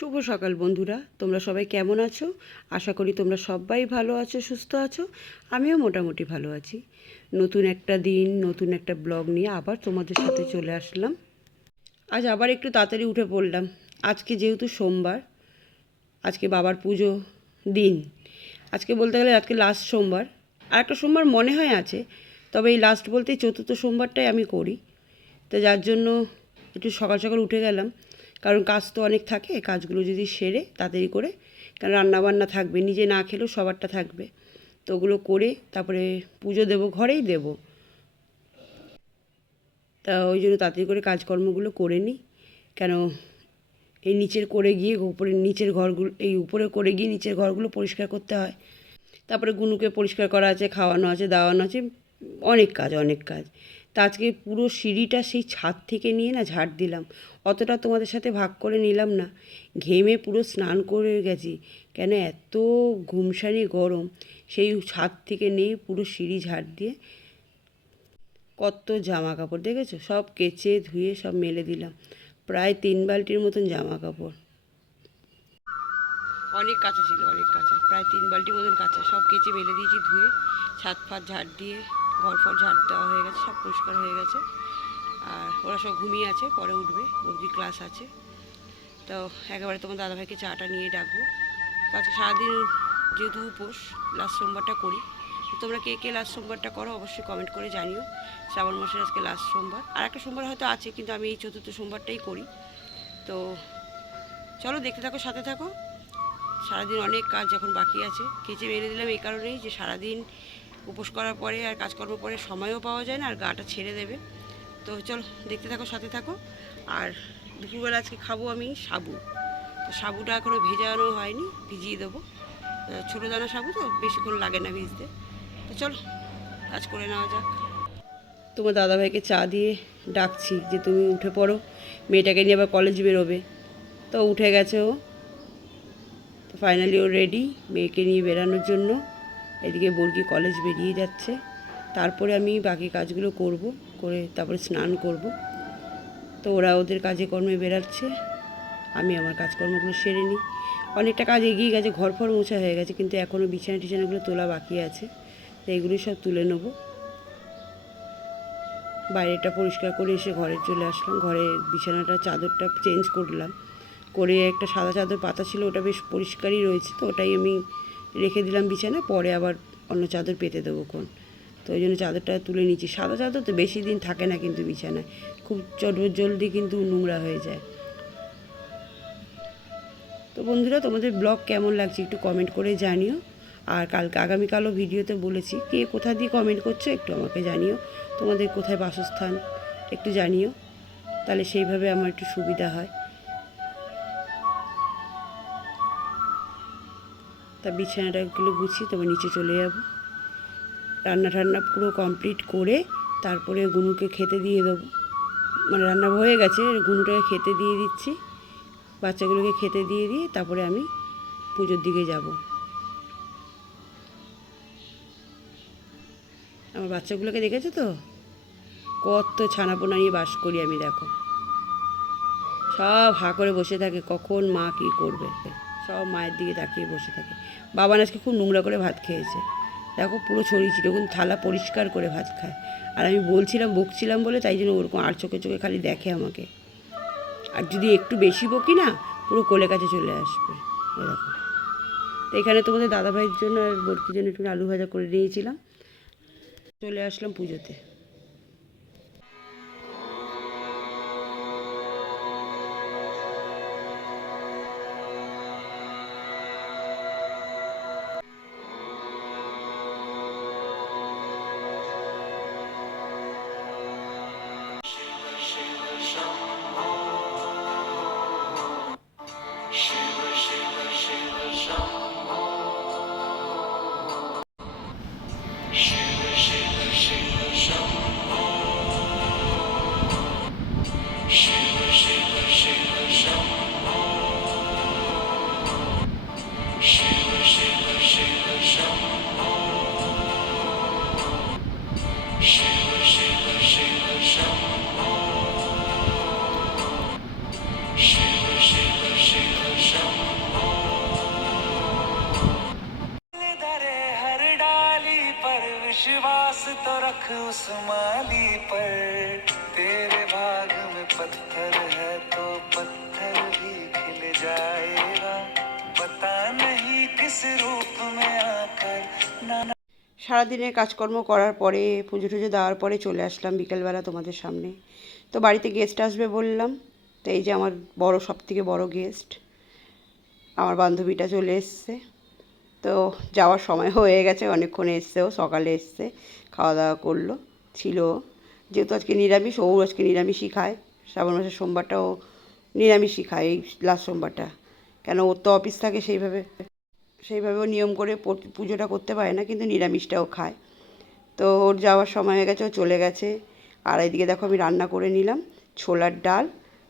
শুভ সকাল বন্ধুরা, তোমরা সবাই কেমন আছো? আশা করি তোমরা সবাই ভালো আছো, সুস্থ আছো। আমিও মোটামুটি ভালো আছি। নতুন একটা দিন, নতুন একটা ব্লগ নিয়ে আবার তোমাদের সাথে চলে আসলাম। আজ আবার একটু তাড়াতাড়ি উঠে পড়লাম। আজকে যেহেতু সোমবার, আজকে বাবার পুজো দিন। আজকে বলতে গেলে আজকে লাস্ট সোমবার। আর একটা সোমবার মনে হয় আছে, তবে এই লাস্ট বলতেই চতুর্থ সোমবারটাই আমি করি। তো যার জন্য একটু সকাল সকাল উঠে গেলাম, কারণ কাজ তো অনেক থাকে। কাজগুলো যদি সেরে তাড়াতাড়ি করে, কারণ রান্নাবান্না থাকবে, নিজে না খেলেও সবারটা থাকবে, তো ওগুলো করে তারপরে পুজো দেবো, ঘরেই দেব। তা ওই জন্য তাড়াতাড়ি করে কাজকর্মগুলো করে নিই। কেন এই নিচের করে গিয়ে উপরে নিচের ঘরগুলো, এই উপরে করে গিয়ে নিচের ঘরগুলো পরিষ্কার করতে হয়। তারপরে গুনুকে পরিষ্কার করা আছে, খাওয়ানো আছে, দাওয়ানো আছে, অনেক কাজ অনেক কাজ। তা আজকে পুরো সিঁড়িটা সেই ছাদ থেকে নিয়ে না ঝাড় দিলাম। অতটা তোমাদের সাথে ভাগ করে নিলাম না, ঘেমে পুরো স্নান করে গেছি। কেন এত ঘুমসানি গরম, সেই ছাদ থেকে নিয়ে পুরো সিঁড়ি ঝাড় দিয়ে কত জামা কাপড় দেখেছো, সব কেচে ধুয়ে সব মেলে দিলাম। প্রায় 3 বালতির মতন জামা কাপড়, অনেক কাঁচা ছিল, অনেক কাঁচা, প্রায় 3 বালতি মতন কাঁচা, সব কেচে মেলে দিয়েছি ধুয়ে। ছাদ ফাদ ঝাড় দিয়ে ঘর ফর ঝাড় দেওয়া হয়ে গেছে, সব পরিষ্কার হয়ে গেছে। আর ওরা সব ঘুমিয়ে আছে, পরে উঠবে, বৌদি ক্লাস আছে। তো একেবারে তোমার দাদাভাইকে চাটা নিয়ে ডাকবো। তো আজকে সারাদিন যেহেতু উপোস, লাস্ট সোমবারটা করি। তো তোমরা কে কে লাস্ট সোমবারটা করো অবশ্যই কমেন্ট করে জানিও। শ্রাবণ মাসের আজকে লাস্ট সোমবার, আর একটা সোমবার হয়তো আছে, কিন্তু আমি এই চতুর্থ সোমবারটাই করি। তো চলো দেখতে থাকো, সাথে থাকো। সারাদিন অনেক কাজ এখন বাকি আছে, কেচে মেরে দিলাম এই কারণেই যে সারাদিন উপোস করার পরে আর কাজকর্ম পরে সময়ও পাওয়া যায় না, আর গাটা ছেড়ে দেবে। তো চলো দেখতে থাকো, সাথে থাকো। আর দুপুরবেলা আজকে খাবো আমি সাবু। তো সাবুটা এখনও ভেজানো হয়নি, ভিজিয়ে দেবো। ছোটো দানা সাবু তো বেশিক্ষণ লাগে না ভিজতে। তো চলো কাজ করে নেওয়া যাক। তোমার দাদাভাইকে চা দিয়ে ডাকছি যে তুমি উঠে পড়ো, মেয়েটাকে নিয়ে আবার কলেজ বেরোবে। তো উঠে গেছে ও। তো ফাইনালি ও রেডি মেয়েকে নিয়ে বেরানোর জন্য। এদিকে বর্গি কলেজ বেরিয়ে যাচ্ছে। তারপরে আমি বাকি কাজগুলো করব, করে তারপরে স্নান করব। তো ওরা ওদের কাজে কর্মে বেরাচ্ছে, আমি আমার কাজকর্মগুলো সেরে নিই। অনেকটা কাজ এগিয়ে গেছে, ঘর ফর মোছা হয়ে গেছে, কিন্তু এখনও বিছানা টিছানাগুলো তোলা বাকি আছে। তো এইগুলো সব তুলে নেব। বাইরেটা পরিষ্কার করে এসে ঘরে চলে আসলাম। ঘরে বিছানাটা চাদরটা চেঞ্জ করলাম, করে একটা সাদা চাদর পাতা ছিল, ওটা বেশ পরিষ্কারই রয়েছে, তো ওটাই আমি রেখে দিলাম বিছানায়। পরে আবার অন্য চাদর পেতে দেবো কোন। তো ওই জন্য চাদরটা তুলে নিচ্ছি। সাদা চাদর তো বেশি দিন থাকে না কিন্তু বিছানায়, খুব জলদি কিন্তু নোংরা হয়ে যায়। তো বন্ধুরা, তোমাদের ব্লগ কেমন লাগছে একটু কমেন্ট করে জানিও। আর আগামীকালও ভিডিওতে বলেছি, কে কোথা দিয়ে কমেন্ট করছো একটু আমাকে জানিও। তোমাদের কোথায় বাসস্থান একটু জানিও, তাহলে সেইভাবে আমার একটু সুবিধা হয়। তা বিছানাটাগুলো গুছিয়ে তবে নিচে চলে যাব। রান্না পুরো কমপ্লিট করে তারপরে গুনুকে খেতে দিয়ে দেবো। মানে রান্না হয়ে গেছে, গুনুটাকে খেতে দিয়ে দিচ্ছি, বাচ্চাগুলোকে খেতে দিয়ে তারপরে আমি পুজোর দিকে যাব। আমার বাচ্চাগুলোকে দেখেছো তো, কত ছানাপোনা নিয়ে বাস করি আমি, দেখো সব হাঁ করে বসে থাকে, কখন মা কী করবে, সব মায়ের দিকে তাকিয়ে বসে থাকে। বাবা আজকে খুব নোংরা করে ভাত খেয়েছে, দেখো পুরো ছড়িয়েছিল, কিন্তু থালা পরিষ্কার করে ভাত খায়। আর আমি বকছিলাম বলে তাই জন্য ওরকম আর চোখে চোখে খালি দেখে আমাকে। আর যদি একটু বেশি বকি না, পুরো কোলে কাছে চলে আসবে। ওই দেখো। তো এখানে তোমাদের দাদাভাইয়ের জন্য আর বরকির জন্য একটু আলু ভাজা করে নিয়েছিলাম। চলে আসলাম পুজোতে। राख उस माली पर, तेरे भाग में पत्थर है तो पत्थर भी खिल जाएगा, पता नहीं किस रूप में आकर नाना। সারাদিনের কাজকর্ম করার পরে পুজো টুজো দেওয়ার পরে চলে আসলাম বিকেলবেলা তোমাদের সামনে। তো বাড়িতে গেস্ট আসবে বললাম, তো এই যে আমার বড়, সবথেকে বড় গেস্ট আমার বান্ধবীটা চলে এসছে। তো যাওয়ার সময় হয়ে গেছে, অনেকক্ষণ এসছেও, সকালে এসছে, খাওয়া দাওয়া করলো, ছিল। যেহেতু আজকে নিরামিষ, ও আজকে নিরামিষই খায়, শ্রাবণ মাসের সোমবারটাও নিরামিষই খায়, এই লাস্ট সোমবারটা। কেন ওর তো অফিস থাকে, সেইভাবেও নিয়ম করে পুজোটা করতে পারে না, কিন্তু নিরামিষটাও খায়। তো ওর যাওয়ার সময় হয়ে গেছে, ও চলে গেছে। আর এদিকে দেখো আমি রান্না করে নিলাম ছোলার ডাল,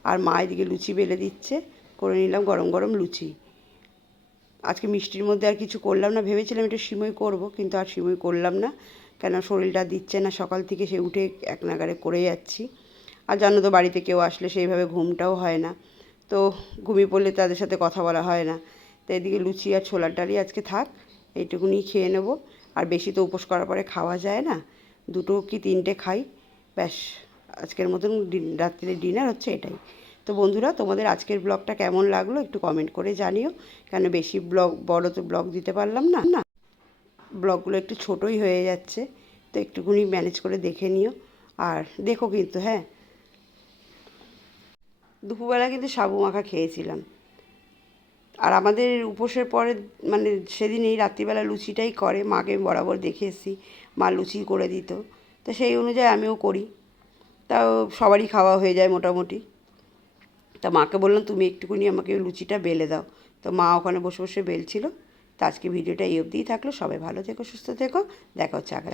আর মা এদিকে লুচি বেলে দিচ্ছে, করে নিলাম গরম গরম লুচি। আজকে মিষ্টির মধ্যে আর কিছু করলাম না, ভেবেছিলাম একটু সিমই করব, কিন্তু আর সিমই করলাম না, কেন শরীরটা দিচ্ছে না, সকাল থেকে সে উঠে এক নাগাড়ে করে যাচ্ছি। আর জানো তো বাড়িতে কেউ আসলে সেইভাবে ঘুমটাও হয় না, তো ঘুমিয়ে পড়লে তাদের সাথে কথা বলা হয় না। তো এদিকে লুচি আর ছোলার ডালই আজকে থাক, এইটুকুনি খেয়ে নেব। আর বেশি তো উপোস করার পরে খাওয়া যায় না, দুটো কি তিনটে খাই, ব্যাস। আজকের মতন রাত্রির ডিনার হচ্ছে এটাই। তো বন্ধুরা, তোমাদের আজকের ব্লগটা কেমন লাগলো একটু কমেন্ট করে জানিও, কেন বেশি বড় তো ব্লগ দিতে পারলাম না, ব্লগগুলো একটু ছোটোই হয়ে যাচ্ছে, তো একটুখানি ম্যানেজ করে দেখে নিও। আর দেখো কিন্তু, হ্যাঁ, দুপুরবেলা কিন্তু সাবু মাখা খেয়েছিলাম। আর আমাদের উপোসের পরে মানে সেদিনই রাত্রিবেলা লুচিটাই করে, মাকে বরাবর দেখে এসেছি, মা লুচি করে দিত, তো সেই অনুযায়ী আমিও করি, তাও সবারই খাওয়া হয়ে যায় মোটামুটি। তা মাকে বললাম তুমি একটুখানি আমাকে লুচিটা বেলে দাও, তো মা ওখানে বসে বসে বেলছিল। তো আজকে ভিডিওটা এই অবধিই থাকলো, সবাই ভালো থেকো, সুস্থ থেকো, দেখা হচ্ছে আগে।